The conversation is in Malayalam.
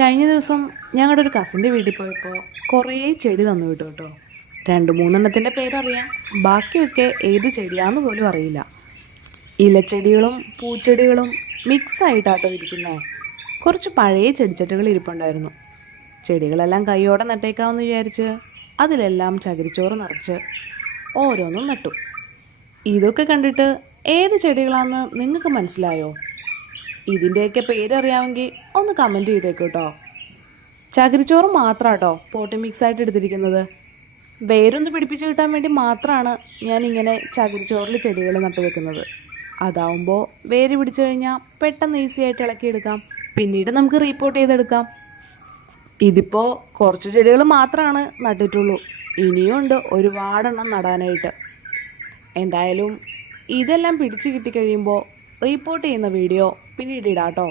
കഴിഞ്ഞ ദിവസം ഞങ്ങളുടെ ഒരു കസിന്റെ വീട്ടിൽ പോയപ്പോൾ കുറേ ചെടി തന്നു വിട്ടു കേട്ടോ. രണ്ട് മൂന്നെണ്ണത്തിന്റെ പേരറിയാം ബാക്കിയൊക്കെ ഏത് ചെടിയാണെന്ന് പോലും അറിയില്ല. ഇലച്ചെടികളും പൂച്ചെടികളും മിക്സ് ആയിട്ടാട്ടോ ഇരിക്കുന്നത് കുറച്ച് പഴയ ചെടിച്ചട്ടുകൾ ഇരിപ്പുണ്ടായിരുന്നു. ചെടികളെല്ലാം കൈയോടെ നട്ടേക്കാമെന്ന് വിചാരിച്ച് അതിലെല്ലാം ചകിരിച്ചോറ് നിറച്ച് ഓരോന്നും നട്ടു. ഇതൊക്കെ കണ്ടിട്ട് ഏത് ചെടികളാണെന്ന് നിങ്ങൾക്ക് മനസ്സിലായോ? ഇതിന്റെയൊക്കെ പേരറിയാമെങ്കിൽ ഒന്ന് കമന്റ് ചെയ്തേക്കൂ കേട്ടോ. ചകിരിച്ചോറ് മാത്രാട്ടോ പോട്ടി മിക്സ് ആയിട്ട് എടുത്തിരിക്കുന്നത്. വേരൊന്ന് പിടിപ്പിച്ച് കിട്ടാൻ വേണ്ടി മാത്രമാണ് ഞാൻ ഇങ്ങനെ ചകിരിച്ചോറിൽ ചെടികൾ നട്ടു വെക്കുന്നത്. അതാവുമ്പോൾ വേര് പിടിച്ചു കഴിഞ്ഞാൽ പെട്ടെന്ന് ഈസി ആയിട്ട് ഇളക്കിയെടുക്കാം. പിന്നീട് നമുക്ക് റീപ്പോർട്ട് ചെയ്തെടുക്കാം. ഇതിപ്പോൾ കുറച്ച് ചെടികൾ മാത്രമാണ് നട്ടിട്ടുള്ളൂ. ഇനിയും ഉണ്ട് ഒരുപാടെണ്ണം നടാനായിട്ട്. എന്തായാലും ഇതെല്ലാം പിടിച്ചു കിട്ടിക്കഴിയുമ്പോൾ റീപ്പോർട്ട് ചെയ്യുന്ന വീഡിയോ പിന്നീട് ഇടാട്ടോ.